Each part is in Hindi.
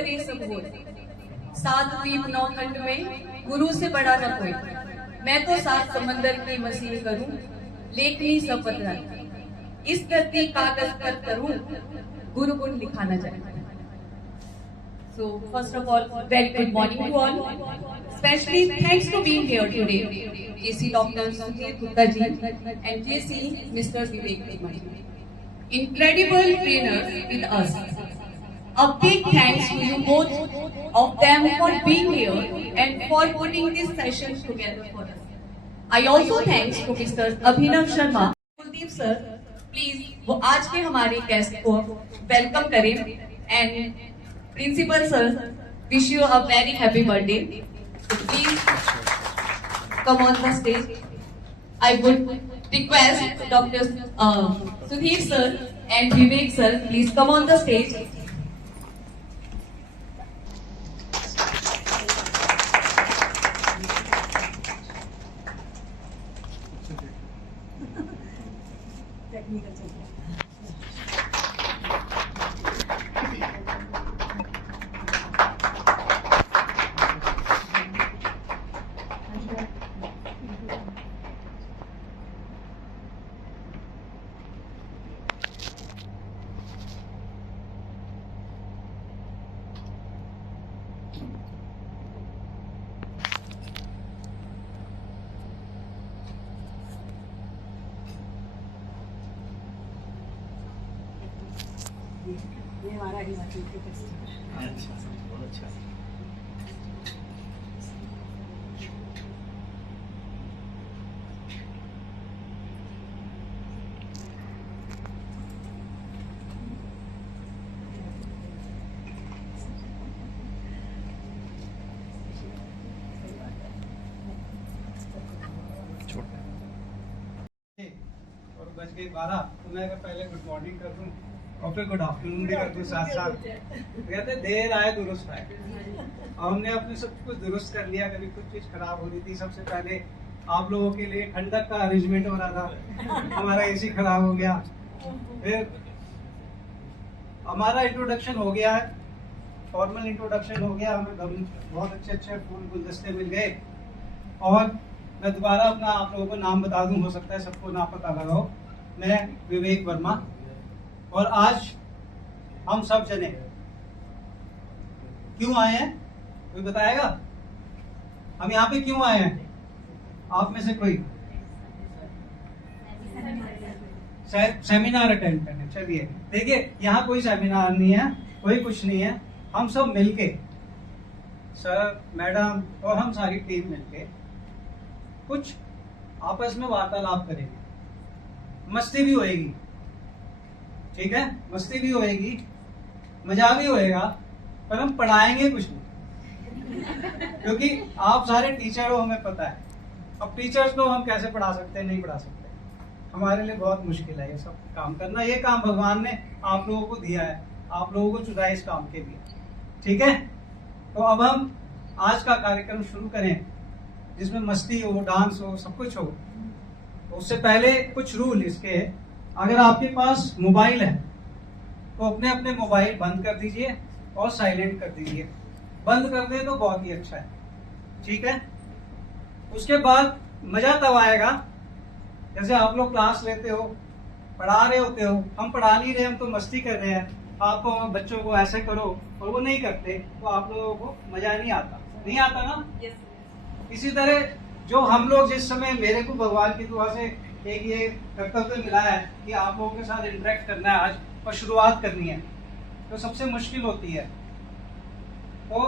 करे सब होय, सात द्वीप नौ खंड में गुरु से बड़ा न कोई। मैं तो सात समंदर की मसीह करूं, लेखनी शपथ रखी, इस धरती कागज पर करूं, गुरु गुण लिखा न जाए। So first of all, very good morning to all. Especially thanks to being here today, JC Dr. Sudhir Gupta ji and JC Mr. Vivek Kumar. Incredible trainers with us. A big thanks to you both of them for being here and for putting this session together for us. I also thanks to Mr. Abhinav Sharma. Kuldeep sir, please वो आज के हमारे गेस्ट को वेलकम करें and Principal sir, wish you a very happy birthday. So please come on the stage. I would request Dr. Sudhir sir and Vivek sir, please come on the stage. ये हमारा हिमाचल के फेस्टिवल। अच्छा, बहुत अच्छा। और बज गई 12, तो मैं अगर पहले गुड मॉर्निंग कर दूं और फिर गुड आफ्टरनून भी कर दूं साथ साथ, कहते देर आए दुरुस्त आए। और हमने अपने सब कुछ दुरुस्त कर लिया। कभी कुछ चीज खराब हो रही थी, सबसे पहले आप लोगों के लिए ठंडक का अरेंजमेंट हो रहा था, हमारा एसी खराब हो गया। फिर हमारा इंट्रोडक्शन हो गया है, फॉर्मल इंट्रोडक्शन हो गया, हमें बहुत अच्छे अच्छे फूल गुलदस्ते मिल गए। और मैं दोबारा अपना आप लोगों को नाम बता दूं, हो सकता है सबको ना पता लगा हो। मैं विवेक वर्मा, और आज हम सब जने क्यों आए हैं, कोई बताएगा? हम यहाँ पे क्यों आए हैं? आप में से कोई? सेमिनार अटेंड करने। चलिए देखिए, यहाँ कोई सेमिनार नहीं है, कोई कुछ नहीं है। हम सब मिलके, सर, मैडम और हम सारी टीम मिलके कुछ आपस में वार्तालाप करेंगे। मस्ती भी होएगी, ठीक है? मस्ती भी होएगी, मजा भी होएगा, पर हम पढ़ाएंगे कुछ नहीं। क्योंकि आप सारे टीचर हो, हमें पता है। अब टीचर्स को हम कैसे पढ़ा सकते हैं? नहीं पढ़ा सकते। हमारे लिए बहुत मुश्किल है ये सब काम करना। ये काम भगवान ने आप लोगों को दिया है, आप लोगों को चुना इस काम के लिए, ठीक है? तो अब हम आज का कार्यक्रम शुरू करें, जिसमें मस्ती हो, डांस हो, सब कुछ हो। उससे पहले कुछ रूल इसके। अगर आपके पास मोबाइल है तो अपने अपने मोबाइल बंद कर दीजिए और साइलेंट कर दीजिए। बंद कर दें तो बहुत ही अच्छा है, ठीक है? उसके बाद मजा तब आएगा जैसे आप लोग क्लास लेते हो, पढ़ा रहे होते हो, हम पढ़ा नहीं रहे, हम तो मस्ती कर रहे हैं। आपको बच्चों को ऐसे करो और वो नहीं करते, तो आप लोगों को मजा नहीं आता। नहीं आता ना? इसी तरह जो हम लोग जिस समय, मेरे को भगवान की दुआ से एक ये कर्तव्य मिला है कि आप लोगों के साथ इंटरेक्ट करना है आज और शुरुआत करनी है, तो सबसे मुश्किल होती है। तो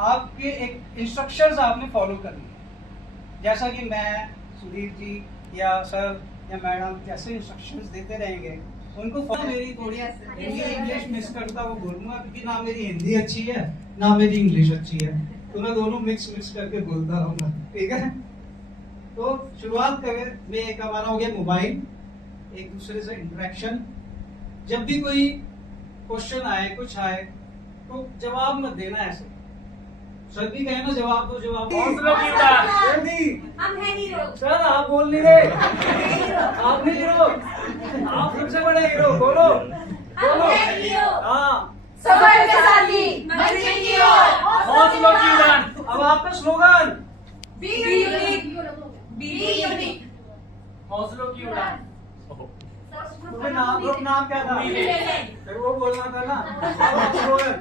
आपके एक इंस्ट्रक्शंस आपने फॉलो करनी है। जैसा कि मैं, सुधीर जी या सर या मैडम जैसे इंस्ट्रक्शंस देते रहेंगे, उनको मेरी थोड़ी हिंदी इंग्लिश मिक्स करता वो बोलूंगा, क्योंकि ना मेरी हिंदी अच्छी है ना मेरी इंग्लिश अच्छी है, तो मैं दोनों मिक्स करके बोलता रहूंगा, ठीक है? तो शुरुआत करें में एक हमारा हो गया मोबाइल, एक दूसरे से इंटरेक्शन। जब भी कोई क्वेश्चन आए, कुछ आए, तो जवाब मत देना ऐसे। सर भी कहे ना जवाब दो, जवाब हम हैं हीरो। सर आप बोल नहीं रहे, आप नहीं हीरो, आप सबसे बड़े हीरो। बोलो बोलो। हम हैं हीरो। हाँ, सफर के साथी, मंजिल हौसलों की उड़ान। अब आपका slogan. Be unique, be unique. हौसलों की उड़ान। तुम्हें ग्रुप नाम क्या था? फिर वो बोलना था ना। अब स्लोगन।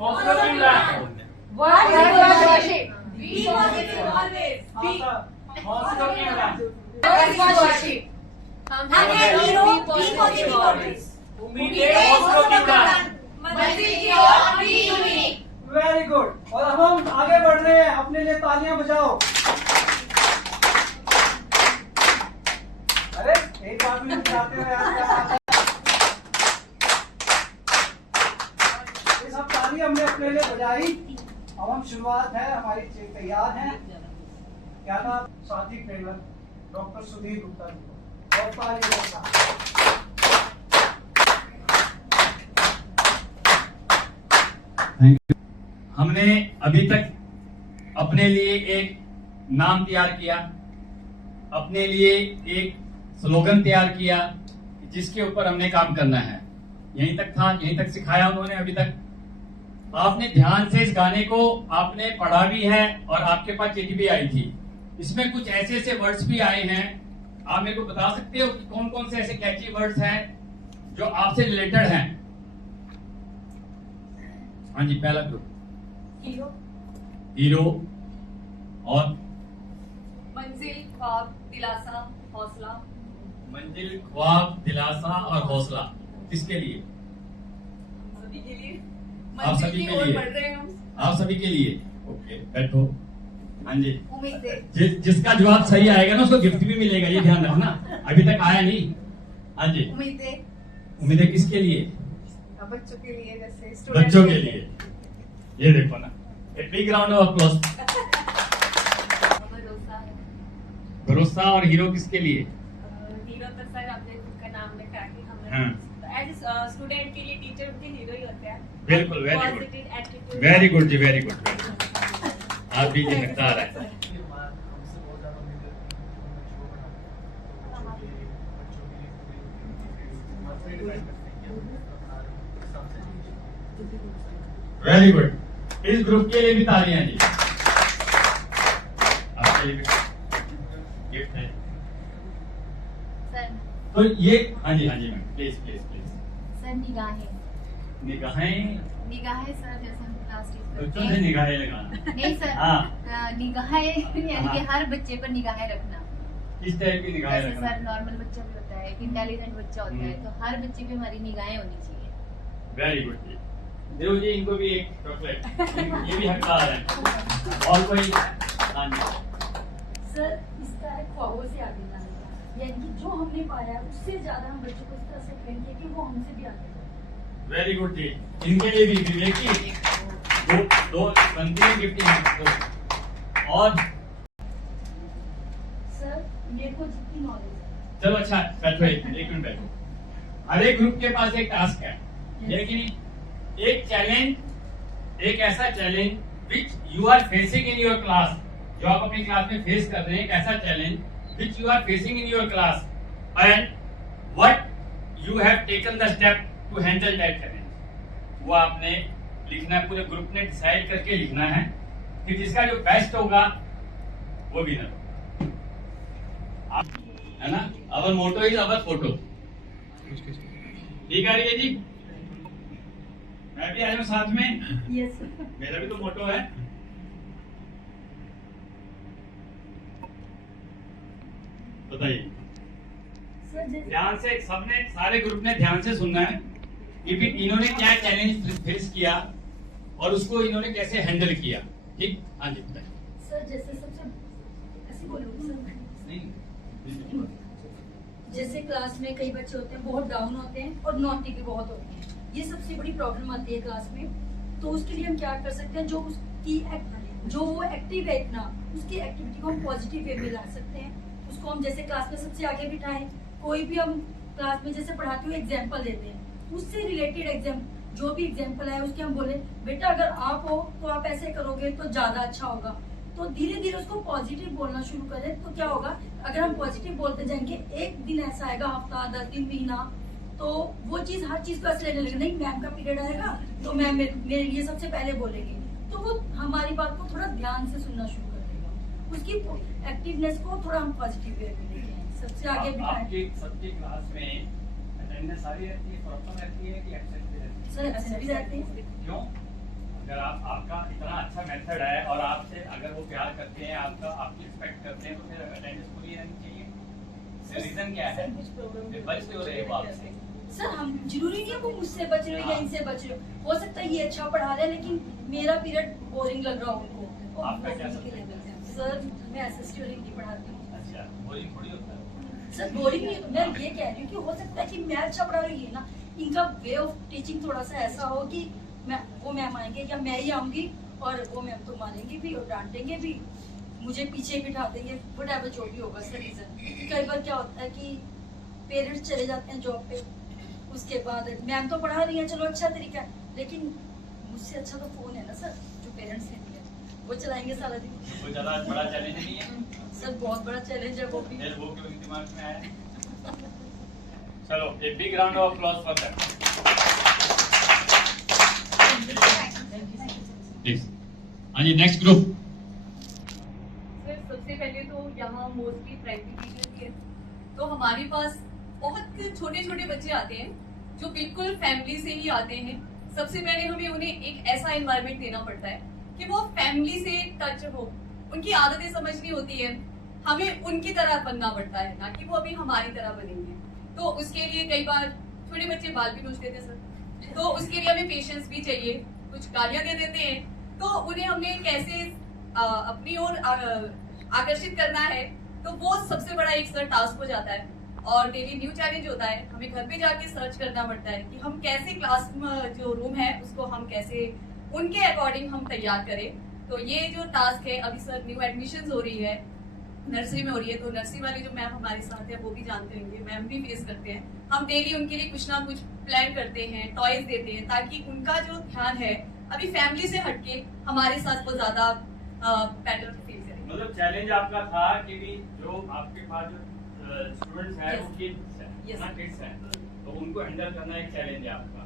हौसलों की उड़ान। Be positive always. हौसलों की उड़ान। हम हैं हीरो, बी पॉजिटिव ऑलवेज। उम्मीदें हौसलों की उड़ान। मंजिल की ओर, बी यूनिक। Very good. और अब हम आगे बढ़ रहे हैं, अपने लिए तालियां बजाओ। अरे एक बार भी बजाते हुए यार, क्या बात है। ये सब ताली हमने अपने लिए बजाई। अब हम शुरुआत है, हमारी तैयार है। क्या नाम? साथी ट्रेनर डॉक्टर सुधीर गुप्ता जी को। और तालियां बजाओ। हमने अभी तक अपने लिए एक नाम तैयार किया, अपने लिए एक स्लोगन तैयार किया जिसके ऊपर हमने काम करना है। यहीं तक था, यहीं तक सिखाया उन्होंने अभी तक। आपने ध्यान से इस गाने को आपने पढ़ा भी है और आपके पास चिट्ठी भी आई थी। इसमें कुछ ऐसे ऐसे वर्ड्स भी आए हैं, आप मेरे को बता सकते हो कि कौन कौन से ऐसे कैची वर्ड्स हैं जो आपसे रिलेटेड हैं? हाँ जी, पहला ग्रुप हीरो और मंजिल, ख्वाब, दिलासा, हौसला। मंजिल, ख्वाब, दिलासा और हौसला। किसके लिए? सभी के लिए। आप मंजिल सभी की के ओर लिए। बढ़ रहे हैं हम। आप सभी के लिए। ओके, बैठो। हाँ जी, उम्मीदें, जिसका जवाब सही आएगा ना उसको गिफ्ट भी मिलेगा, ये ध्यान रखना। अभी तक आया नहीं। हाँ जी, उम्मीदें उम्मीदें किसके लिए? बच्चों के लिए, जैसे बच्चों के लिए। ये देखो ना, एक बिग राउंड ऑफ अप्लॉज। भरोसा, भरोसा और हीरो किसके लिए? हीरो तो सर आपने खुद का नाम लिखा कि हाँ। हमें एज स्टूडेंट के लिए टीचर उनके हीरो ही होते हैं। बिल्कुल, very good, positive attitude. Very good जी, वेरी गुड। आप भी ये हकदार है। Very good. इस ग्रुप के लिए भी तालियां जी। आपके लिए भी गिफ्ट है। सर तो ये, हाँ जी ma'am, please please please. Sir निगाहें निगाहें, निगाहें सर, जैसे हम क्लास टीच करते बच्चों से हैं। निगाहें लगाना। नहीं सर, हाँ। निगाहें यानी कि हाँ। हर बच्चे पर निगाहें रखना। किस टाइप की निगाहें जैसे रखना? सर नॉर्मल बच्चा भी होता है, एक इंटेलिजेंट बच्चा होता है, तो हर बच्चे पे हमारी निगाहें होनी चाहिए। वेरी गुड जी। देव जी, इनको भी एक चॉकलेट। ये भी हकदार है। और कोई? हाँ जी, सर इसका एक ख्वाबों से आगे जाने का, यानी कि जो हमने पाया है उससे ज्यादा हम बच्चों को इस तरह से ट्रेन किया कि वो हमसे भी आगे बढ़े। वेरी गुड जी। इनके लिए भी विवेक जी दो बनती है गिफ्ट है। और सर मेरे को जितनी नॉलेज है, चलो अच्छा, बैठो, एक मिनट बैठो। हर एक ग्रुप के पास एक टास्क है, लेकिन एक चैलेंज, एक ऐसा challenge which you are facing in your class, जो आप अपनी क्लास में फेस कर रहे हैं, एक ऐसा challenge which you are facing in your class and what you have taken the step to handle that challenge. वो आपने लिखना है, पूरे ग्रुप ने डिसाइड करके लिखना है कि जिसका जो बेस्ट होगा वो विनर है ना। अवर मोटो इज अवर फोटो। ठीक है जी, मैं भी आया हूँ साथ में। Yes sir. मेरा भी तो मोटो है। बताइए, सर जैसे ध्यान से सबने, सारे ग्रुप ने ध्यान से सुनना है कि भी इन्होंने क्या चैलेंज फेस किया और उसको इन्होंने कैसे हैंडल किया। ठीक, हाँ जी बताइए। सर जैसे सबसे ऐसे बोलूँगी सर, नहीं, जैसे क्लास में कई बच्चे होते हैं बहुत डाउन होते हैं और नॉटी भी बहुत होते हैं, ये सबसे बड़ी प्रॉब्लम आती है क्लास में। तो उसके लिए हम क्या कर सकते हैं, जो उसकी जो वो एक्टिव है इतना, उसकी एक्टिविटी को हम पॉजिटिव वे में ला सकते हैं। उसको हम जैसे क्लास में सबसे आगे बिठाएं, कोई भी हम क्लास में जैसे पढ़ाते हुए एग्जाम्पल देते हैं, उससे रिलेटेड जो भी एग्जाम्पल है उसके हम बोले बेटा अगर आप हो तो आप ऐसे करोगे तो ज्यादा अच्छा होगा। तो धीरे धीरे उसको पॉजिटिव बोलना शुरू करें तो क्या होगा, अगर हम पॉजिटिव बोलते जाएंगे एक दिन ऐसा आएगा, हफ्ता 10 दिन महीना, तो वो चीज हर चीज को ऐसे लेने लगे, नहीं मैम का पीरियड आएगा तो मैम मेरे लिए सबसे पहले बोलेंगे। तो वो हमारी बात को थोड़ा ध्यान से सुनना शुरू कर देगा, उसकी एक्टिवनेस को थोड़ा हम पॉजिटिव वे में लेके आए, सबसे आगे बिठाएं। आपकी सबकी क्लास में अटेंडेंस सारी रहती है, प्रॉपर रहती है कि एब्सेंट भी रहती है? सर ऐसे भी रहते हैं। क्यों? अगर आपका इतना अच्छा मेथड है और आपसे अगर वो प्यार करते हैं, आपकी रिस्पेक्ट करते हैं, तो फिर अटेंडेंस पूरी रहनी चाहिए। रीजन क्या है? बच क्यों रहे हो आपसे? सर हम जरूरी नहीं है वो मुझसे बच रहे हो या इनसे बच रहे हो सकता है ये अच्छा पढ़ा रहे हैं लेकिन मेरा पीरियड बोरिंग लग रहा हो उनको। आपका क्या सब्जेक्ट है? सर मैं एसएसटी और हिंदी पढ़ाती हूँ। अच्छा, बोरिंग थोड़ी होता है। सर बोरिंग नहीं, मैं ये कह रही हूँ कि हो सकता है कि मैं अच्छा पढ़ा रही है ना, इनका वे ऑफ टीचिंग थोड़ा सा ऐसा हो कि वो मैम आएंगे या मैं ही आऊंगी और वो मैम तो मारेंगे भी और डांटेंगे भी, मुझे पीछे बिठा देंगे, व्हाटएवर जो भी होगा सर रीजन। कई बार क्या होता है कि पेरेंट्स चले जाते हैं जॉब पे, उसके बाद मैम तो पढ़ा रही है, चलो अच्छा तरीका है, लेकिन मुझसे अच्छा तो फोन है ना सर जो पेरेंट्स लेते हैं, वो चलाएंगे सारा दिन। कोई ज्यादा बड़ा चैलेंज नहीं है सर बहुत बड़ा चैलेंज है वो भी। वो क्यों दिमाग में आया? चलो एक big round of applause for that please. हाँ जी, नेक्स्ट ग्रुप। सर सबसे पहले तो यहाँ मोस्टली प्राइमरी टीचर्स ही है, तो हमारे पास बहुत छोटे छोटे बच्चे आते हैं जो बिल्कुल फैमिली से ही आते हैं। सबसे पहले हमें उन्हें एक ऐसा एनवायरनमेंट देना पड़ता है कि वो फैमिली से टच हो, उनकी आदतें समझनी होती है, हमें उनकी तरह बनना पड़ता है, ना कि वो अभी हमारी तरह बनेंगे। तो उसके लिए कई बार छोटे बच्चे बाल भी नोच देते हैं सर, तो उसके लिए हमें पेशेंस भी चाहिए, कुछ गालियां दे देते हैं, तो उन्हें हमने कैसे अपनी ओर आकर्षित करना है, तो वो सबसे बड़ा एक सर टास्क हो जाता है। और डेली न्यू चैलेंज होता है, हमें घर पे जाके सर्च करना पड़ता है कि हम कैसे क्लास जो रूम है उसको हम कैसे उनके अकॉर्डिंग हम तैयार करें। तो ये जो टास्क है, अभी सर न्यू एडमिशन हो रही है, नर्सरी में हो रही है, तो नर्सरी वाली जो मैम हमारे साथ है वो भी जानते होंगे, मैम भी फेस करते हैं। हम डेली उनके लिए कुछ ना कुछ प्लान करते हैं, टॉयज देते हैं, ताकि उनका जो ध्यान है अभी फैमिली से हटके हमारे साथ वो ज्यादा बेटर फील करें। मतलब चैलेंज आपका था कि भी जो आपके पास जो स्टूडेंट्स हैं वो किड्स हैं ना, किड्स हैं, तो उनको हैंडल करना एक चैलेंज है आपका।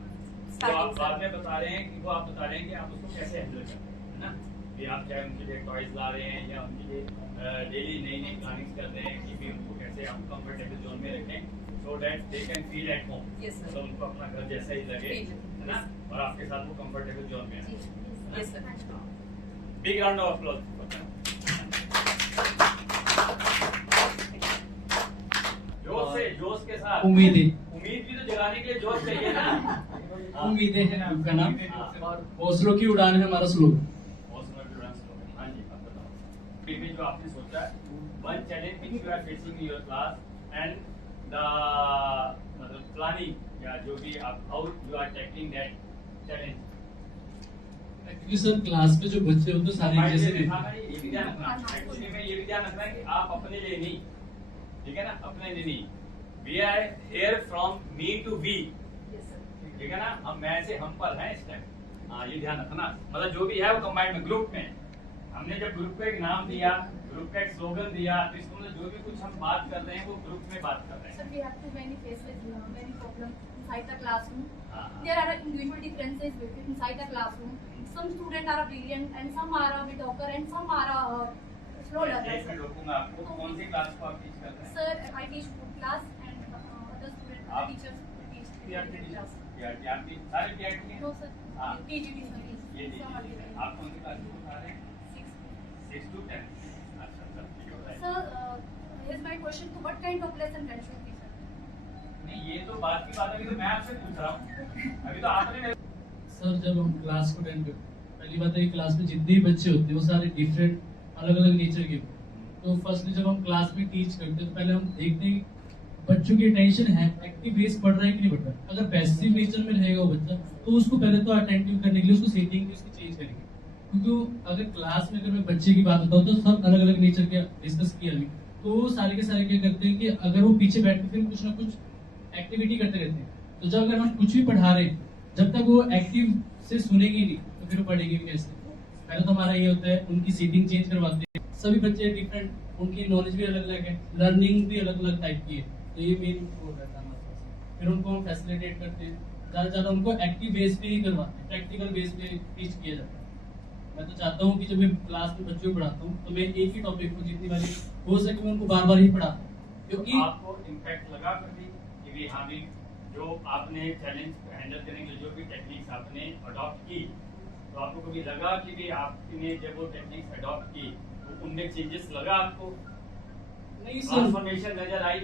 तो आप बाद में बता रहे हैं कि वो आप बता रहे हैं कि आप उसको कैसे हैंडल करते हैं, है ना, कि आप चाहे उनके लिए टॉयज ला रहे हैं या उनके लिए डेली नई नई प्लानिंग कर रहे हैं कि भी उनको कैसे आप कंफर्टेबल जोन में रखें, so that they can feel at home, तो उनको अपना घर जैसा ही लगे, है ना, और आपके साथ वो कंफर्टेबल जोन में है। Big round of applause. जोश के साथ उम्मीद भी तो जगाने के लिए जोश चाहिए ना। उम्मीदें है आपका नाम और हौसलों की उड़ान है हमारा स्लोगन। हौसलों की उड़ान स्लोगन, हाँ जी, आप बताओ। फिर भी जो आपने सोचा है, one challenge which you are facing in your class and the मतलब प्लानिंग या जो भी आप how you are tackling that challenge. Actually sir class में जो बच्चे होते हैं सारे जैसे ये भी ध्यान रखना, एक्चुअली में ये भी ध्यान रखना कि आप अपने लिए नहीं, ठीक है ना, अपने लिए नहीं, we are here from me to we, ठीक है ना, हम मैं से हम पर हैं इस टाइम। हाँ, ये ध्यान रखना, मतलब जो भी है वो कंबाइंड में ग्रुप में, हमने जब ग्रुप को एक नाम दिया, ग्रुप का एक स्लोगन दिया, तो इसको मतलब जो भी कुछ हम बात कर रहे हैं वो ग्रुप में बात कर रहे हैं। Sir, we have too many faces, many problems inside the classroom. हाँ, There are individual differences inside the classroom. Some students are brilliant and some are mediocre and some are slow learners. इसमें रोकूंगा आपको, कौन सी क्लास को आप टीच कर रहे हैं? Sir, I teach food class and other students, आप teachers teach PRT class. PRT आपकी सारी PRT है? No sir, हाँ। TGT sir. ये Some are लीजिए, different. आप कौन सी क्लास को बता रहे हैं? 6 to 10। अच्छा सर, ठीक है, बताइए। Sir, here's my question. So what kind of lesson plan should be, sir? नहीं, ये तो बात की बात है, अभी तो मैं आपसे पूछ रहा हूँ, अभी तो आपने मेरे सर जब हम क्लास को अटेंड करते हैं, पहली बात है कि क्लास में जितने भी बच्चे होते हैं वो सारे डिफरेंट अलग अलग नेचर के होते हैं। तो फर्स्टली जब हम क्लास में टीच करते हैं तो पहले हम देखते हैं कि बच्चों की अटेंशन है एक्टिव बेस पढ़ रहा है कि नहीं पढ़ रहा है। अगर पैसिव नेचर में रहेगा वो बच्चा तो उसको पहले तो अटेंटिव करने के लिए उसको सेटिंग उसकी चेंज करेंगे, क्योंकि अगर क्लास में अगर मैं बच्चे की बात बताऊँ तो सब अलग अलग नेचर के डिस्कस किया अभी, तो वो सारे के सारे क्या करते हैं कि अगर वो पीछे बैठ के फिर कुछ ना कुछ एक्टिविटी करते रहते हैं, तो जब अगर हम कुछ भी पढ़ा रहे हैं जब तक वो एक्टिव से सुनेगी नहीं तो फिर वो पढ़ेगी भी कैसे। पहले तो हमारा ये होता है उनकी सीटिंग चेंज करवाते हैं, सभी बच्चे डिफरेंट, उनकी नॉलेज भी अलग अलग है, लर्निंग भी अलग अलग टाइप की है, तो ये मेन गोल रहता है हमारे पास। फिर उनको हम फैसिलिटेट करते हैं, ज़्यादा से ज़्यादा उनको एक्टिव बेस पे ही करवाते हैं, प्रैक्टिकल बेस पे टीच किया जाता है। मैं तो चाहता हूँ कि जब मैं क्लास में बच्चों को पढ़ाता हूँ तो मैं एक ही टॉपिक को जितनी बार हो सके मैं उनको बार बार ही पढ़ाता हूँ, क्योंकि आपको इम्पैक्ट लगा कभी कि भी हाँ भी जो आपने चैलेंज हैंडल करने के लिए जो भी टेक्निक्स आपने अडॉप्ट की, तो आपको कभी लगा कि भी आपने जब वो टेक्निक्स अडॉप्ट की तो उनमें चेंजेस लगा आपको, नहीं सर, ट्रांसफॉर्मेशन नजर आई?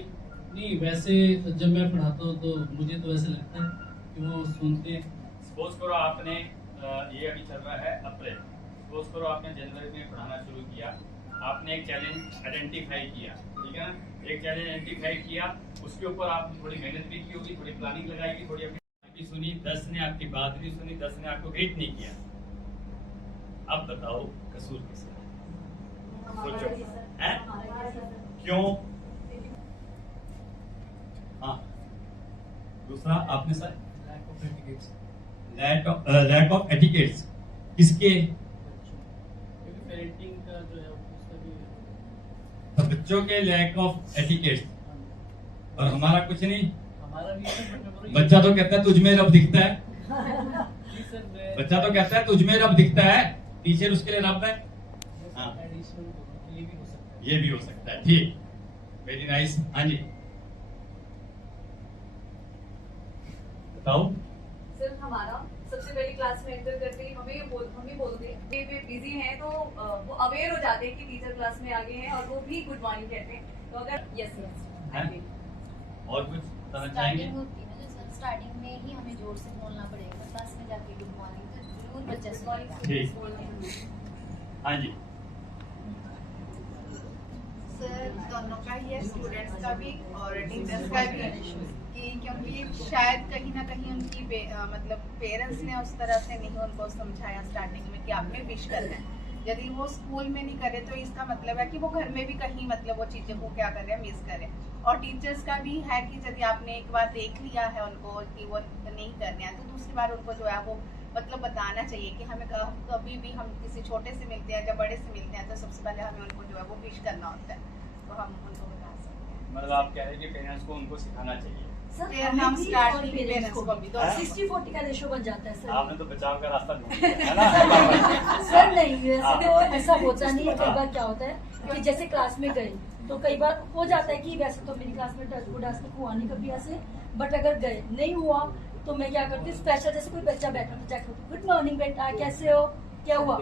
नहीं वैसे जब मैं पढ़ाता हूँ तो मुझे तो ऐसा लगता है कि वो सुनते हैं। सपोज करो आपने ये अभी चल रहा है अप्रैल, सपोज करो आपने जनवरी में पढ़ाना शुरू किया, आपने एक चैलेंज आइडेंटिफाई किया, ठीक है ना, एक चैलेंज आइडेंटिफाई किया, उसके ऊपर आपने थोड़ी मेहनत भी की होगी, थोड़ी प्लानिंग लगाएगी, थोड़ी अपनी सुनी, 10 ने आपकी बात भी सुनी, 10 ने आपको वेट नहीं किया, अब बताओ कसूर किसका? सोचो, हैं? क्यों? हाँ, दूसरा आपने सर लैक ऑफ एटिकेट्स किसके? पेरेंटिंग का जो है उसका भी तो बच्चों के लैक ऑफ एटिकेट्स, और हमारा कुछ नहीं। हमारा भी है, बच्चा तो कहता है तुझ में रब दिखता है, जी सर मैं बच्चा तो कहता है तुझ में रब दिखता है, टीचर उसके लिए रब है। हाँ, एडिशनल ये भी हो सकता है। ये भी हो सकता है, ठीक, वेरी नाइस। हाँ जी बताओ। सर हमारा सबसे पहले क्लास में एंटर करते ही हम ही बोलते हैं वे बिजी हैं, तो वो अवेयर हो जाते हैं कि टीचर क्लास में आगे हैं और वो भी गुड मॉर्निंग कहते हैं। तो अगर यस हैं? और कुछ बताना चाहेंगे? स्टार्टिंग होती है ना, जो स्टार्टिंग में ही हमें जोर से बोलना पड़ेगा, क्लास में जाके गुड मॉर्निंग तो जरूर बच्चा सुनेगा। ठीक, हाँ जी सर दोनों का ही है, स्टूडेंट्स का भी और टीचर्स का भी, कि क्योंकि शायद कहीं ना कहीं उनकी मतलब पेरेंट्स ने उस तरह से नहीं उनको समझाया स्टार्टिंग में कि आपने विश करना है। यदि वो स्कूल में नहीं करे तो इसका मतलब है कि वो घर में भी कहीं मतलब वो चीज़ों को क्या कर रहे हैं, मिस करें। और टीचर्स का भी है कि यदि आपने एक बार देख लिया है उनको कि वो नहीं करने हैं, तो दूसरी बार उनको जो है वो मतलब बताना चाहिए कि हमें कभी भी हम किसी छोटे से मिलते हैं या बड़े से मिलते हैं तो सबसे पहले हमें उनको जो है वो विश करना होता है, तो हम उनको बता सकते हैं। मतलब आप कह रहे हैं कि पेरेंट्स को उनको सिखाना चाहिए। सर फिर हमें हम भी start और भी parents parents को को भी, भी 60-40 का रेशो बन जाता है सर। आपने तो बचाव का रास्ता ढूंढ लिया है ना? सर नहीं, वैसे तो ऐसा होता नहीं है। कई बार क्या होता है कि जैसे क्लास में गए तो कई बार हो जाता है कि वैसे तो मेरी क्लास में टच वुड आज तक हुआ नहीं कभी ऐसे, बट अगर गए नहीं हुआ तो मैं क्या करती हूँ, स्पेशल जैसे कोई बच्चा बैठा तो जाकर गुड मॉर्निंग बेटा कैसे हो, क्या हुआ,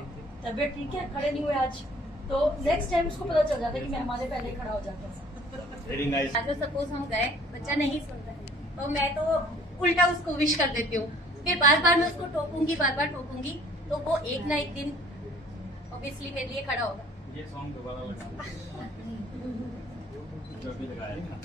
तबीयत ठीक है, खड़े नहीं हुए आज, तो नेक्स्ट टाइम उसको पता चल जाता है कि मैं हमारे पहले खड़ा हो जाता हूँ। Very nice. अगर सपोज हम गए, बच्चा नहीं सुन रहा है, तो मैं तो उल्टा उसको विश कर देती हूँ, फिर बार बार मैं उसको टोकूंगी, बार बार टोकूंगी, तो वो एक ना एक दिन ऑब्वियसली मेरे लिए खड़ा होगा। ये सॉन्ग दोबारा लगाना जो भी लगाया है ना।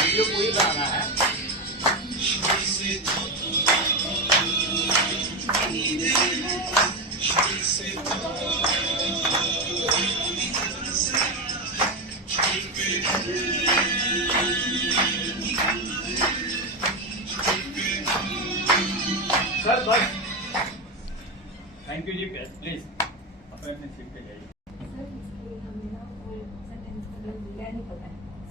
वीडियो पूरी बनाना है। सर बस थैंक यू जी, प्लीज अपने अपने सीट पे जाइए।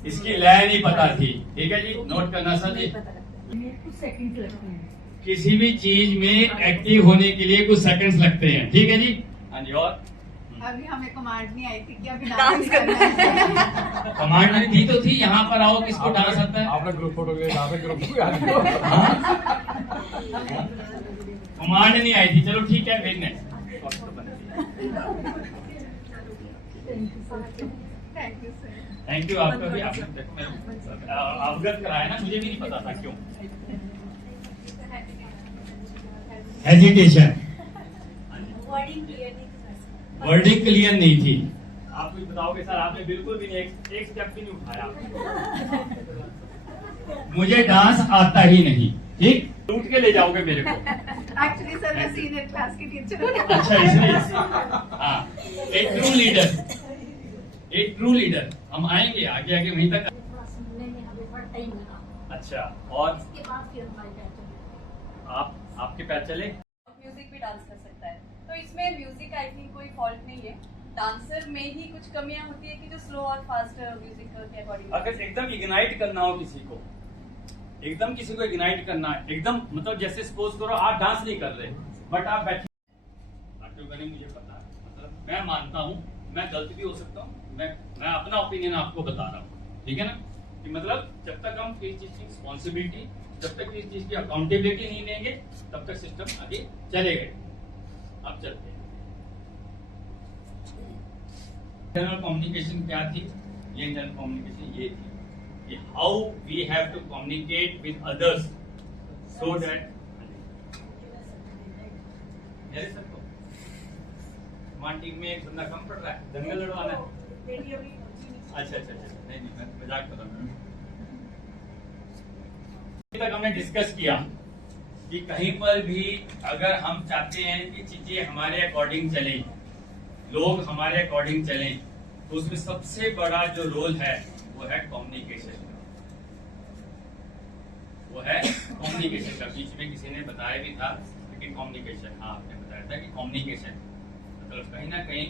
इसकी लय नहीं पता थी, ठीक है जी, नोट करना सर जी। कुछ सेकंड लगते हैं। किसी भी चीज में एक्टिव होने के लिए कुछ सेकंड्स लगते हैं, ठीक है जी। हाँ जी, और अभी हमें कमांड नहीं आई थी कि अभी डांस करना है। कमांड नहीं दी तो थी, यहाँ पर आओ किसको डांस आता है। आपने ग्रुप फोटो के लिए आपने ग्रुप कमांड नहीं आई थी, चलो ठीक है, very nice. Thank you sir. Thank you आपका भी, आपने अवगत कराया ना, मुझे भी नहीं पता था क्यों। हेजिटेशन, वर्डिंग क्लियर नहीं थी। आप कुछ बताओगे सर? आपने बिल्कुल भी नहीं, एक स्टेप भी नहीं उठाया। मुझे डांस आता ही नहीं, ठीक, लूट के ले जाओगे मेरे को। एक्चुअली सर मैं सीनियर क्लास की टीचर हूँ। अच्छा, इसलिए हाँ, एक ट्रू लीडर, एक ट्रू लीडर। हम आएंगे आगे आगे वहीं तक। सुनने में हमें थोड़ा टाइम लगा, अच्छा, और इसके बाद फिर हमारे पैर चले। आपके पैर चले। म्यूजिक भी डांस कर सकता है, तो इसमें म्यूजिक आई थिंक कोई फॉल्ट नहीं है। डांसर में ही कुछ कमियां होती है कि जो स्लो और फास्ट म्यूजिक के अकॉर्डिंग। अगर एकदम इग्नाइट करना हो किसी को, एकदम किसी को इग्नाइट करना है, एकदम मतलब जैसे सपोज करो आप डांस नहीं कर रहे बट आप बैठे, मुझे पता है, मतलब मैं मानता हूँ, मैं गलत भी हो सकता हूँ, मैं अपना ओपिनियन आपको बता रहा हूँ, ठीक है ना, कि मतलब जब तक हम किसी चीज की रिस्पॉन्सिबिलिटी, जब तक किसी चीज की अकाउंटेबिलिटी नहीं लेंगे तब तक सिस्टम आगे चलेगा। अब चलते हैं। इंटरनल कम्युनिकेशन क्या थी? ये इंटरनल कम्युनिकेशन ये थी कि how we have to communicate with others so that मेरे सबको हमारी टीम में एक बंदा कम पड़ रहा है, दंगल लड़वाना है। अच्छा, नहीं मैं मजाक कर रहा हूँ। अभी तक हमने डिस्कस किया कि कहीं पर भी अगर हम चाहते हैं कि चीजें हमारे अकॉर्डिंग चलें, लोग हमारे अकॉर्डिंग चलें, तो उसमें सबसे बड़ा जो रोल है वो है कम्युनिकेशन। वो है कम्युनिकेशन का। बीच में किसी ने बताया भी था कि कम्युनिकेशन, हाँ आपने बताया था कि कम्युनिकेशन मतलब कहीं ना कहीं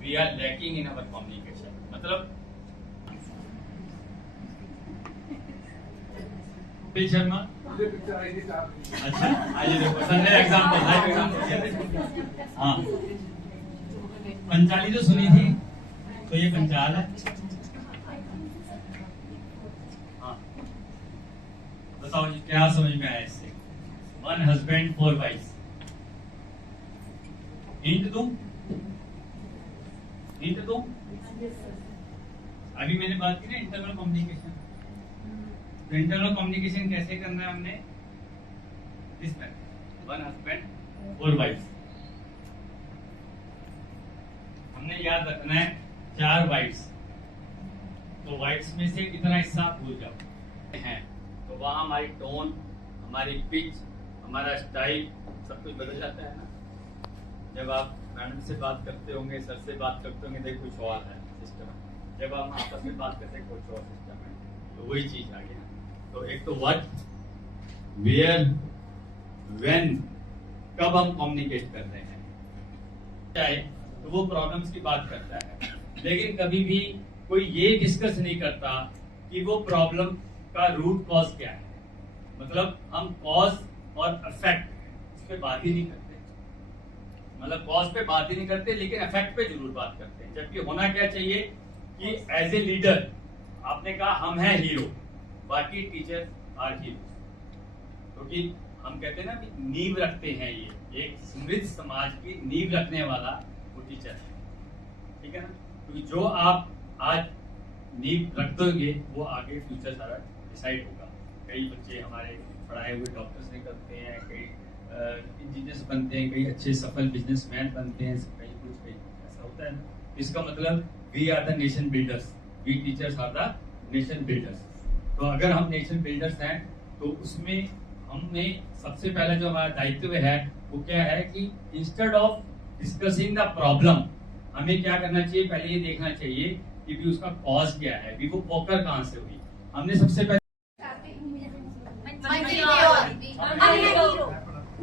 we are lacking in our communication. मतलब शर्मा, अच्छा आइए देखो संडे एग्जाम्पल, हाँ पंचाली जो सुनी थी तो ये पंचाल है। हाँ बताओ जी क्या समझ में आया इससे? 1 husband 4 wives। हिंट दूं? अभी मैंने बात की ना इंटरनल कम्युनिकेशन। तो इंटरनल कम्युनिकेशन कैसे करना है हमने? इस तरह 1 husband 4 wives। हमने याद रखना है 4 वाइफ्स, तो वाइफ्स में से कितना हिस्सा भूल जाओ हैं, तो वहां हमारी टोन, हमारी पिच, हमारा स्टाइल सब कुछ बदल जाता है ना। जब आप मैडम से बात करते होंगे, सर से बात करते होंगे, देखो कुछ और है सिस्टम है। जब हम आपस में बात करते हैं कुछ और सिस्टम है, तो वही चीज आ गई। तो एक तो व्हाट, वेयर, व्हेन, कब हम कम्युनिकेट कर रहे हैं, चाहे तो वो प्रॉब्लम्स की बात करता है, लेकिन कभी भी कोई ये डिस्कस नहीं करता कि वो प्रॉब्लम का रूट कॉज क्या है। मतलब हम कॉज और इफेक्ट इस पे बात ही नहीं करते, मतलब कॉज पे बात ही नहीं करते लेकिन इफेक्ट पे जरूर बात करते हैं। जबकि होना क्या चाहिए कि एज ए लीडर आपने कहा हम हैं हीरो, बाकी टीचर आर हीरो, क्योंकि हम कहते हैं ना कि नींव रखते हैं, ये एक समृद्ध समाज की नींव रखने वाला वो टीचर है, ठीक है ना। क्योंकि जो आप आज नींव रख दोगे वो आगे फ्यूचर सारा डिसाइड होगा। कई बच्चे हमारे पढ़ाए हुए डॉक्टर्स निकलते हैं, कई इंजीनियर्स बनते हैं, कई अच्छे सफल बिजनेसमैन बनते हैं, कई कुछ ऐसा होता है ना। इसका मतलब we are the nation builders, we teachers are the nation builders. तो अगर हम नेशन बिल्डर्स हैं तो उसमें हमें सबसे पहला जो हमारा दायित्व है वो क्या है कि instead of discussing the problem, हमें क्या करना चाहिए, पहले ये देखना चाहिए कि भी उसका कॉज क्या है, भी वो पॉकर कहां से हुई। हमने सबसे पहले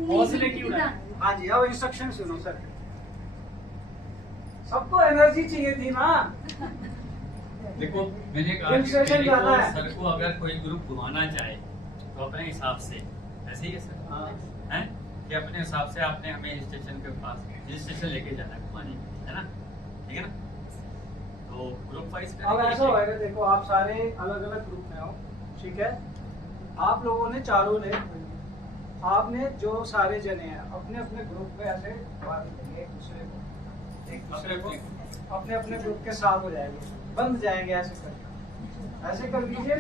हौसले की उड़ान। हाँ जी, अब इंस्ट्रक्शन सुनो सर। सबको एनर्जी चाहिए थी ना। देखो मैंने कहा कि सर को अगर कोई ग्रुप घुमाना चाहे तो अपने हिसाब से, ऐसे ही है सर, हैं कि अपने हिसाब से आपने हमें हिल स्टेशन के पास हिल स्टेशन लेके जाना है घुमाने, है ना, ठीक है ना। तो ग्रुप वाइज अब ऐसा होगा, देखो आप सारे अलग अलग ग्रुप में हो, ठीक है। आप लोगों ने चारों ने, आपने जो सारे जने हैं अपने अपने ग्रुप पे ऐसे बात करेंगे एक दूसरे को अपने अपने ग्रुप के साथ हो जाएंगे, बंद जाएंगे, ऐसे कर लीजिए।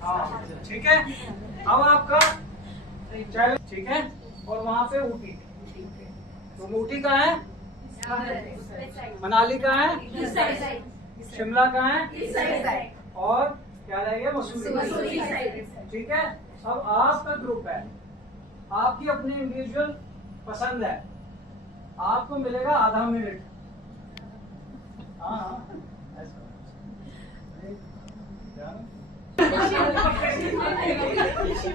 हाँ ठीक है। अब आपका चैलेंज, ठीक है। और वहाँ पे ऊटी, तो ऊटी कहाँ है, मनाली कहाँ है, शिमला कहाँ है, और क्या रहेगा, मसूरी, ठीक है। अब आपका ग्रुप है, आपकी अपनी इंडिविजुअल पसंद है, आपको मिलेगा आधा मिनट। हाँ ऐसे ये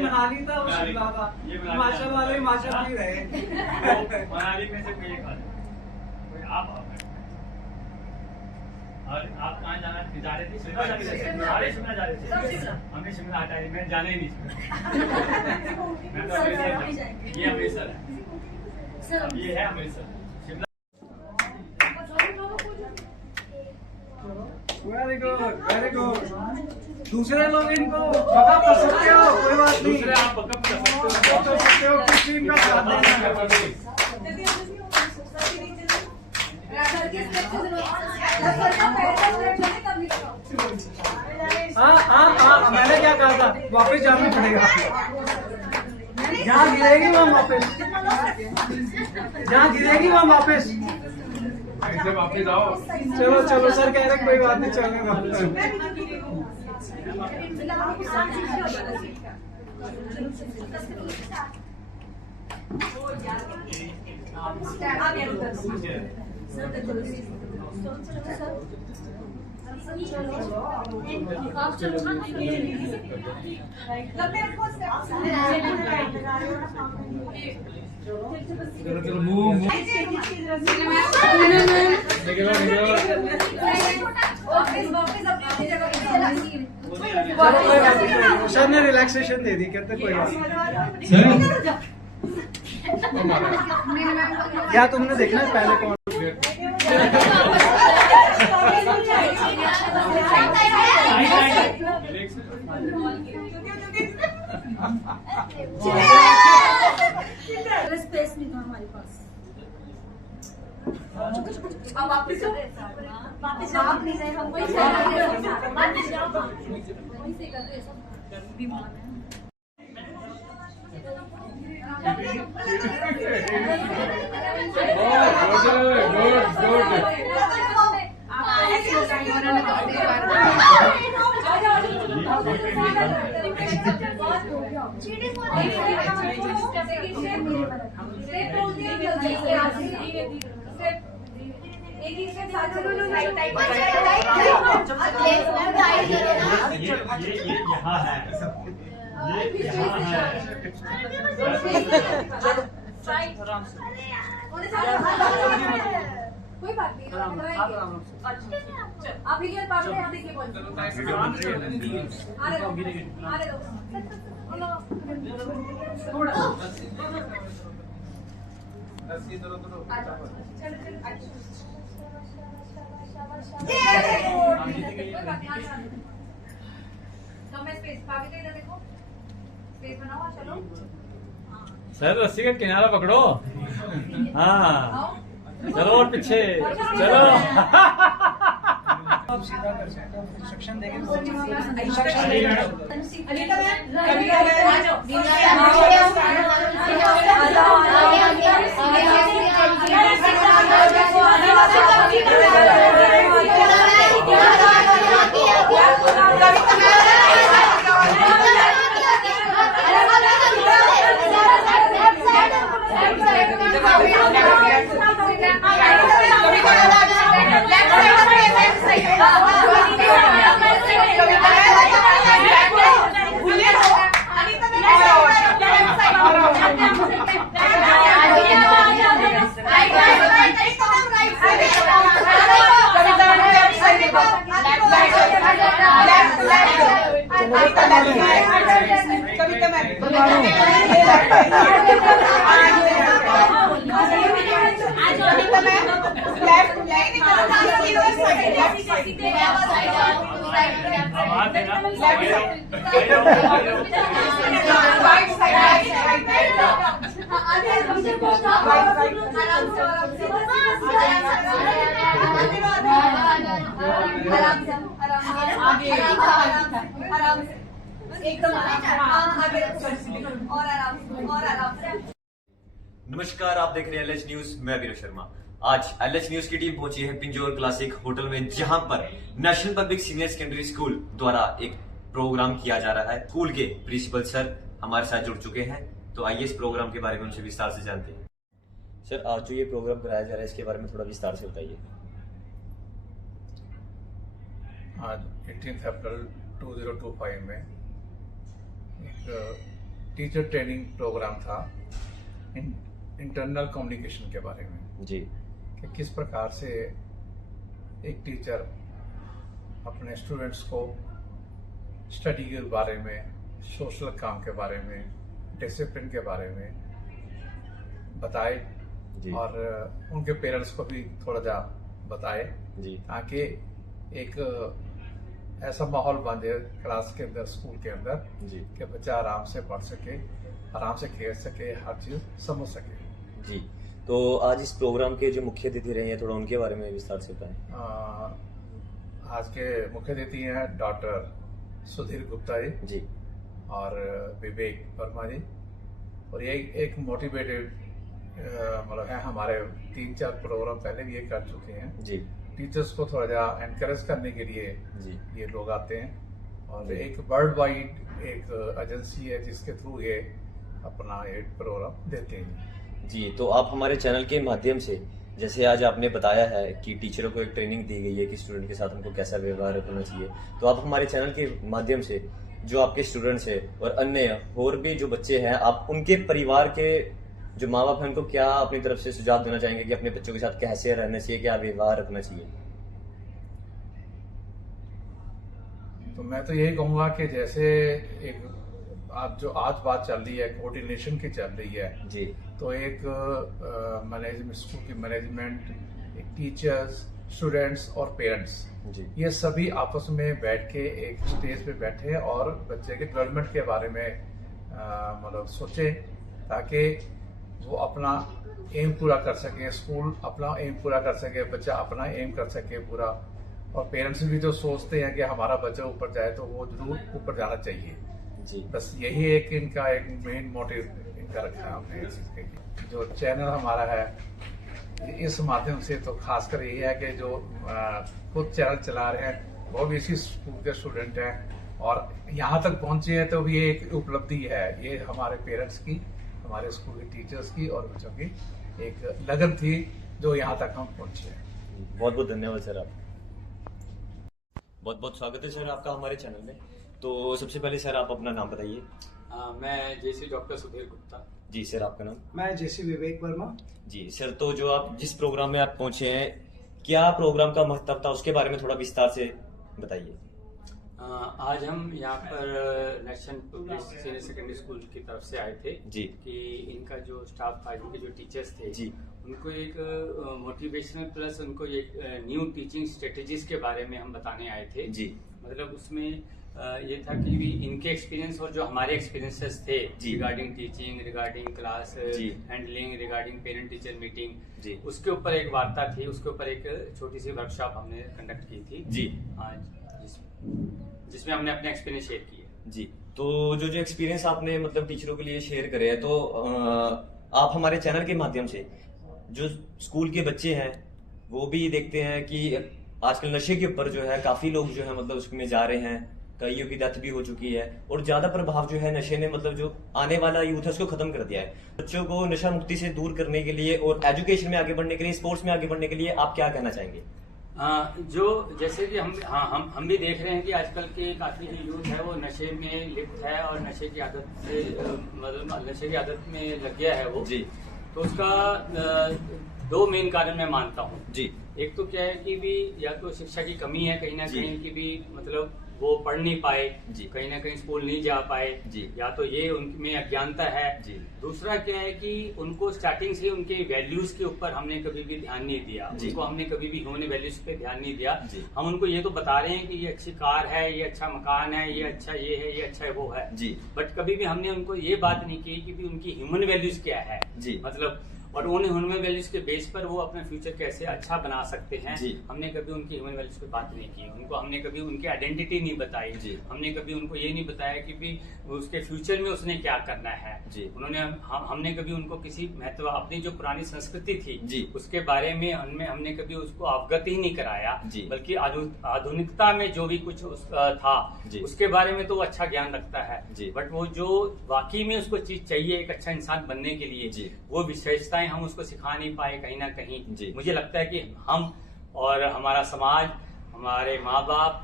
मनाली था और शिमला था, हिमाचल वाले हिमाचल नहीं रहे। मनाली में से कोई एक बात, कोई आप और आप कहाँ जाना जा रहे थे? शिमला जा रहे थे। सारे शिमला जा रहे थे। हमने शिमला हटा दी, मैं जाने ही नहीं शिमला। मैं तो अमृतसर था। ये अमृतसर है, अब ये है Amritsar. Shimla very good, very good. दूसरे लोग इनको बकअप कर सकते हो, कोई बात नहीं। दूसरे आप बकअप कर सकते हो। बकअप कर सकते हो, किसी का साथ देना है। हाँ, मैंने क्या कहा था, वापस जाना पड़ेगा। जहाँ गिरेगी वहाँ वापस, जहाँ गिरेगी वहाँ वापस। ऐसे वापस आओ। चलो चलो सर कह रहे कोई बात नहीं, चलने वापस। चलो चलो मूव सर ने रिलैक्सेशन दे दी, कहते कोई बात नहीं। सर क्या तुमने देखना है पहले कौन? स्पेस नहीं था हमारे पास। अब वापस जाओ। वापस आप नहीं गए, हम वही वापस जाओ। वहीं से कर रहे सब बीमार हैं। ये यहाँ है, ये यहाँ है। कोई बात नहीं, आप हिलियर पास में यहाँ देखिए बॉल। आने दो। सर रस्सी का किनारा पकड़ो। हाँ चलो और पीछे चलो। आप सीधा कर सकते हो, इंस्ट्रक्शन देंगे। नमस्कार, आप देख रहे हैं एलएच न्यूज। मैं विनोद शर्मा। आज एलएच न्यूज की टीम पहुंची है पिंजौर क्लासिक होटल में, जहां पर national public senior secondary school द्वारा एक प्रोग्राम किया जा रहा है। स्कूल के प्रिंसिपल सर हमारे साथ जुड़ चुके हैं। तो आइए इस प्रोग्राम के बारे में उनसे विस्तार से जानते हैं। सर, आज जो ये प्रोग्राम कराया जा रहा है इसके बारे में थोड़ा विस्तार से बताइए। आज 18 अप्रैल 2025 में एक टीचर ट्रेनिंग प्रोग्राम था इंटरनल कम्युनिकेशन के बारे में जी, कि किस प्रकार से एक टीचर अपने स्टूडेंट्स को स्टडी के बारे में, सोशल काम के बारे में, डिसिप्लिन के बारे में बताए जी। और उनके पेरेंट्स को भी थोड़ा जा बताए जी, ताकि एक ऐसा माहौल बन जाए क्लास के अंदर, स्कूल के अंदर जी, कि बच्चा आराम से पढ़ सके, आराम से खेल सके, हर चीज समझ सके। जी। तो आज इस प्रोग्राम के जो मुख्य अतिथि रहे हैं थोड़ा उनके बारे में विस्तार से बताएं। आज के मुख्य अतिथि हैं डॉक्टर सुधीर गुप्ता जी और विवेक वर्मा जी। और ये एक मोटिवेटेड मतलब है, हमारे 3-4 प्रोग्राम पहले भी ये कर चुके हैं जी। टीचर्स को थोड़ा जा एनकरेज करने के लिए जी, ये लोग आते हैं। और एक वर्ल्ड वाइड एक एजेंसी है जिसके थ्रू ये अपना एक प्रोग्राम देते हैं। जी। तो आप हमारे चैनल के माध्यम से, जैसे आज आपने बताया है कि टीचरों को एक ट्रेनिंग दी गई है कि स्टूडेंट के साथ उनको कैसा व्यवहार करना चाहिए, तो आप हमारे चैनल के माध्यम से जो आपके स्टूडेंट्स हैं और अन्य और भी जो बच्चे हैं, आप उनके परिवार के जो माँ बाप हैं उनको क्या अपनी तरफ से सुझाव देना चाहेंगे कि अपने बच्चों के साथ कैसे रहना चाहिए, क्या व्यवहार रखना चाहिए? तो मैं तो यही कहूँगा कि जैसे एक आज बात चल रही है, कोऑर्डिनेशन की चल रही है जी, तो एक मैनेजमेंट, स्कूल की मैनेजमेंट, एक टीचर्स, स्टूडेंट्स और पेरेंट्स, जी, ये सभी आपस में बैठ के एक स्टेज पे बैठे और बच्चे के डेवलपमेंट के बारे में मतलब सोचे ताकि वो अपना एम पूरा कर सके, स्कूल अपना एम पूरा कर सके, बच्चा अपना एम कर सके पूरा। और पेरेंट्स भी जो सोचते हैं कि हमारा बच्चा ऊपर जाए तो वो जरूर ऊपर जाना चाहिए जी। बस यही एक इनका एक मेन मोटिव इनका रखा है हमने इस चीज़ के। जो चैनल हमारा है इस माध्यम से तो खासकर यही है कि जो खुद चैनल चला रहे हैं वो भी इसी स्कूल के स्टूडेंट हैं और यहाँ तक पहुँचे हैं, तो भी ये एक उपलब्धि है। ये हमारे पेरेंट्स की, हमारे स्कूल के टीचर्स की और बच्चों की एक लगन थी जो यहाँ तक हम पहुँचे हैं। बहुत बहुत धन्यवाद सर। आप बहुत बहुत स्वागत है सर आपका हमारे चैनल में। तो सबसे पहले सर आप अपना नाम बताइए। मैं जैसे डॉक्टर सुधीर गुप्ता। जी सर, आपका नाम? मैं जैसे विवेक वर्मा। जी सर, तो जो आप जिस प्रोग्राम में आप पहुंचे हैं, क्या प्रोग्राम का महत्व था उसके बारे में थोड़ा विस्तार से बताइए। आज हम यहाँ पर national public senior secondary school की तरफ से आए थे जी, कि इनका जो स्टाफ था, इनके जो टीचर्स थे जी, उनको एक मोटिवेशनल प्लस उनको एक न्यू टीचिंग स्ट्रेटेजीज के बारे में हम बताने आए थे जी। मतलब उसमें ये था कि भी इनके एक्सपीरियंस और जो हमारे एक्सपीरियंसेस थे regarding teaching, regarding class handling, regarding parent teacher meeting जी, उसके ऊपर एक वार्ता थी, उसके ऊपर एक छोटी सी वर्कशॉप हमने कंडक्ट की थी जी, जिसमें हमने अपने एक्सपीरियंस शेयर किए जी। तो जो जो एक्सपीरियंस आपने मतलब टीचरों के लिए शेयर करे हैं, तो आप हमारे चैनल के माध्यम से जो स्कूल के बच्चे हैं वो भी देखते हैं कि आजकल नशे के ऊपर जो है काफी लोग जो है मतलब उसमें जा रहे हैं, कईयों की डेथ भी हो चुकी है और ज्यादा प्रभाव जो है नशे ने मतलब जो आने वाला यूथ है उसको खत्म कर दिया है। बच्चों को नशा मुक्ति से दूर करने के लिए और एजुकेशन में आगे बढ़ने के लिए, स्पोर्ट्स में आगे बढ़ने के लिए आप क्या कहना चाहेंगे? जो जैसे कि हम भी देख रहे हैं कि आजकल के काफी जो यूथ है वो नशे में लिप्त है और नशे की आदत से मतलब नशे की आदत में लग गया है वो जी। तो उसका 2 मेन कारण मैं मानता हूँ जी। एक तो क्या है कि भी या तो शिक्षा की कमी है कहीं ना जी। कहीं कि भी मतलब वो पढ़ नहीं पाए जी। कहीं ना कहीं स्कूल नहीं जा पाए जी। या तो ये उनमें अज्ञानता है जी। दूसरा क्या है कि उनको स्टार्टिंग से उनके वैल्यूज के ऊपर हमने कभी भी ध्यान नहीं दिया जी। उनको हमने कभी भी ह्यूमन वैल्यूज पे ध्यान नहीं दिया जी। हम उनको ये तो बता रहे हैं कि ये अच्छी कार है, ये अच्छा मकान है, ये अच्छा ये है, ये अच्छा है, वो है जी। बट कभी भी हमने उनको ये बात नहीं की कि भी उनकी ह्यूमन वैल्यूज क्या है जी। मतलब और उन ह्यूमन वैल्यूज के बेस पर वो अपना फ्यूचर कैसे अच्छा बना सकते हैं। जी। हमने कभी उनकी ह्यूमन वैल्यूज पे बात नहीं की, उनको हमने कभी उनकी आइडेंटिटी नहीं बताई। जी। हमने कभी उनको ये नहीं बताया कि भी उसके फ्यूचर में उसने क्या करना है। जी। उन्होंने हमने कभी उनको किसी महत्व अपनी जो पुरानी संस्कृति थी जी। उसके बारे में हमने कभी उसको अवगत ही नहीं कराया, जी। बल्कि आधुनिकता में जो भी कुछ था जी। उसके बारे में तो वो अच्छा ज्ञान रखता है। जी। बट वो जो वाकई में उसको चीज चाहिए एक अच्छा इंसान बनने के लिए, जी। वो विशेषताएं हम उसको सिखा नहीं पाए कहीं ना कहीं। जी। मुझे लगता है कि हम और हमारा समाज, हमारे माँ बाप,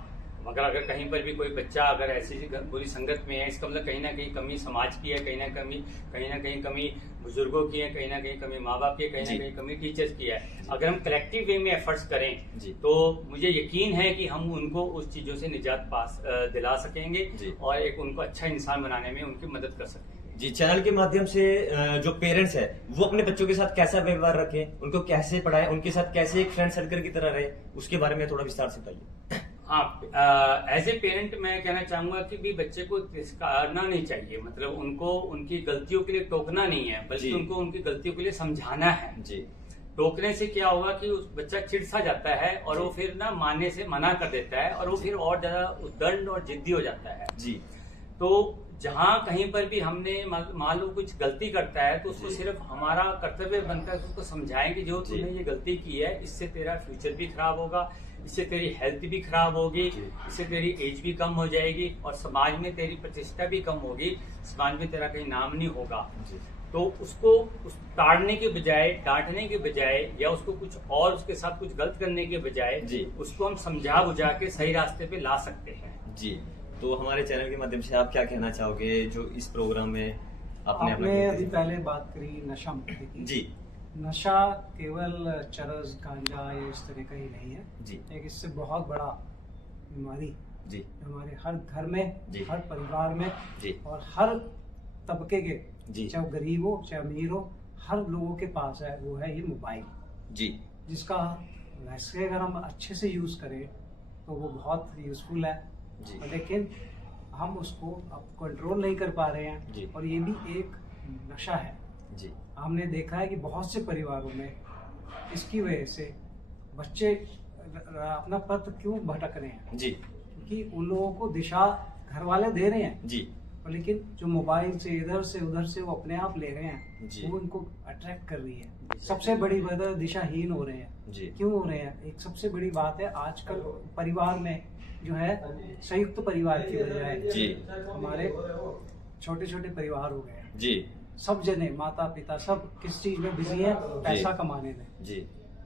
अगर कहीं पर भी कोई बच्चा अगर ऐसी बुरी संगत में है, इसका मतलब कहीं ना कहीं कमी समाज की है, कहीं ना कहीं कमी बुजुर्गों की है, कहीं ना कहीं कमी माँ बाप की है, कहीं ना कहीं कमी टीचर्स की है। अगर हम कलेक्टिव वे में एफर्ट्स करें जी। तो मुझे यकीन है कि हम उनको उस चीजों से निजात दिला सकेंगे जी। और एक उनको अच्छा इंसान बनाने में उनकी मदद कर सकेंगे। जी, चैनल के माध्यम से जो पेरेंट्स है वो अपने बच्चों के साथ कैसा व्यवहार रखें, उनको कैसे पढ़ाएं, उनके साथ कैसे एक फ्रेंड सर्कल की तरह रहे, उसके बारे में थोड़ा विस्तार से बताइए। हाँ, एज ए पेरेंट मैं कहना चाहूंगा कि भी बच्चे को तिरस्कारना नहीं चाहिए, मतलब उनको उनकी गलतियों के लिए टोकना नहीं है, बल्कि जी। उनको उनकी गलतियों के लिए समझाना है। जी। टोकने से क्या होगा कि उस बच्चा चिढ़ सा जाता है और जी। वो फिर ना मानने से मना कर देता है और वो जी। फिर और ज्यादा उद्दंड और जिद्दी हो जाता है। जी। तो जहाँ कहीं पर भी हमने मान लो कुछ गलती करता है तो उसको जी। सिर्फ हमारा कर्तव्य बनकर उसको समझाएं कि जो जी। तूने ये गलती की है इससे तेरा फ्यूचर भी खराब होगा, इससे तेरी हेल्थ भी खराब होगी, जी। इससे तेरी एज भी कम हो जाएगी और समाज में तेरी प्रतिष्ठा भी कम होगी, समाज में तेरा कहीं नाम नहीं होगा। जी। तो उसको ताड़ने के बजाय, डांटने के बजाय या उसको कुछ और उसके साथ कुछ गलत करने के बजाय जी। उसको हम समझा बुझा के सही रास्ते पे ला सकते हैं। जी, तो हमारे चैनल के माध्यम से आप क्या कहना चाहोगे जो इस प्रोग्राम में आपने आपने अभी पहले बात करी नशा मुक्ति की। जी। नशा केवल चरस गांजा या इस तरह का ही नहीं है, जी। एक इससे बहुत बड़ा बीमारी जी। हमारे हर घर में, जी। हर परिवार में जी। और हर तबके के, जी। चाहे वो गरीब हो चाहे अमीर हो, हर लोगों के पास है, वो है ये मोबाइल। जी। जिसका वैसे अगर हम अच्छे से यूज करें तो वो बहुत यूजफुल है, जी। लेकिन हम उसको अब कंट्रोल नहीं कर पा रहे हैं। जी। और ये भी एक नशा है। जी। हमने देखा है कि बहुत से परिवारों में इसकी वजह से बच्चे अपना पथ क्यों भटक रहे हैं, जी। क्योंकि उन लोगों को दिशा घर वाले दे रहे हैं, जी। और लेकिन जो मोबाइल से इधर से उधर से वो अपने आप ले रहे हैं, जी। वो उनको अट्रैक्ट कर रही है। सबसे बड़ी वजह दिशाहीन हो रहे हैं। जी। क्यों हो रहे हैं? एक सबसे बड़ी बात है आजकल परिवार में जो है संयुक्त परिवार की बजाय जी। हमारे छोटे छोटे परिवार हो गए हैं। जी। सब जने माता पिता सब किस चीज में बिजी हैं? पैसा कमाने में। जी।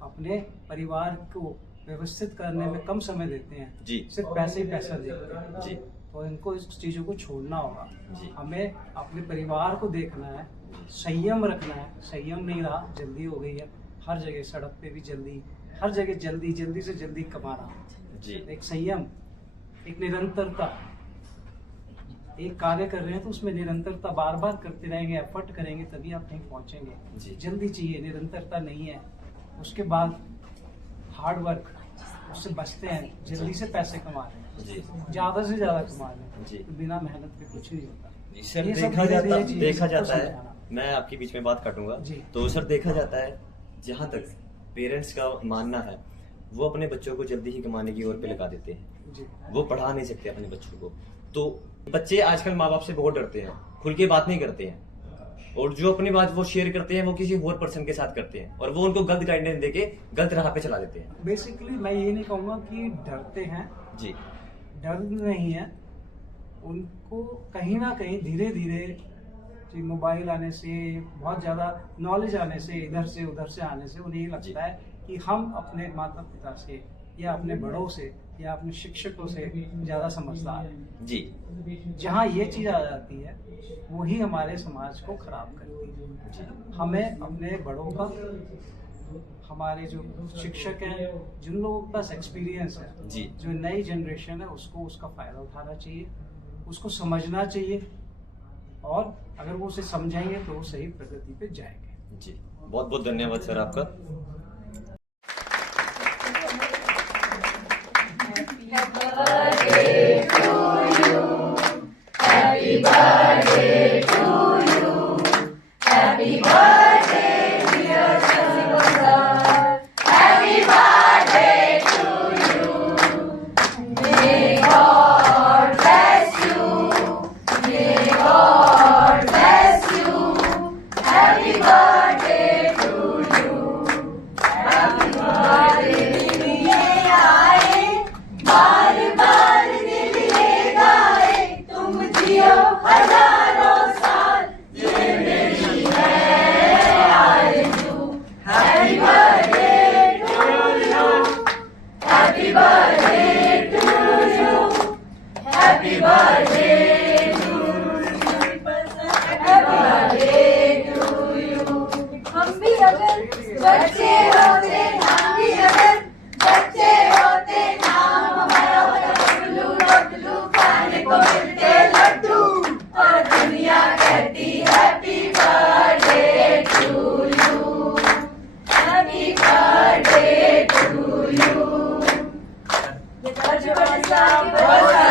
अपने परिवार को व्यवस्थित करने में कम समय देते हैं। जी। सिर्फ पैसे ही पैसा देखते हैं। जी। तो इनको इस चीजों को छोड़ना होगा। जी। हमें अपने परिवार को देखना है, संयम रखना है। संयम नहीं रहा, जल्दी हो गई है हर जगह, सड़क पे भी जल्दी, हर जगह जल्दी, जल्दी से जल्दी कमाना। जी। एक संयम, एक निरंतरता। एक कार्य कर रहे हैं तो उसमें निरंतरता बार बार करते रहेंगे, एफर्ट करेंगे, तभी आप कहीं पहुंचेंगे। जी। जल्दी चाहिए, निरंतरता नहीं है। उसके बाद हार्ड वर्क, उससे बचते हैं, जल्दी से पैसे कमा रहे हैं, जी। ज्यादा से ज्यादा कमा रहे हैं, जी। तो बिना मेहनत के कुछ नहीं होता। सर ये सब देखा धीरे-धीरे जाता चीज़ें देखा सबको जाता है, समझाना। मैं आपके बीच में बात काटूंगा। जी। तो सर देखा जाता है जहाँ तक पेरेंट्स का मानना है वो अपने बच्चों को जल्दी ही कमाने की ओर पे लगा देते हैं, जी। वो पढ़ा नहीं सकते अपने बच्चों को। तो बच्चे आजकल माँ बाप से बहुत डरते हैं, खुल के बात नहीं करते हैं, और जो अपनी बात वो शेयर करते हैं वो किसी और पर्सन के साथ करते हैं और वो उनको गलत गाइडेंस देके गलत राह पे चला देते हैं। बेसिकली मैं ये नहीं कहूँगा कि डरते हैं, जी। डर नहीं है, उनको कहीं ना कहीं धीरे धीरे मोबाइल आने से, बहुत ज़्यादा नॉलेज आने से, इधर से उधर से आने से उन्हें ये लगता है कि हम अपने माता पिता से या अपने बड़ों से या अपने शिक्षकों से ज़्यादा समझदार हैं। जी। जहाँ ये चीज़ आ जाती है वही हमारे समाज को खराब करती है। हमें अपने बड़ों का, हमारे जो शिक्षक हैं, जिन लोगों के पास एक्सपीरियंस है, जी। जो नई जनरेशन है, उसको उसका फायदा उठाना चाहिए, उसको समझना चाहिए, और अगर वो उसे समझेंगे तो वो सही प्रगति पे जाएंगे। जी, बहुत बहुत धन्यवाद सर आपका। Happy birthday to you. Happy birthday, dear sir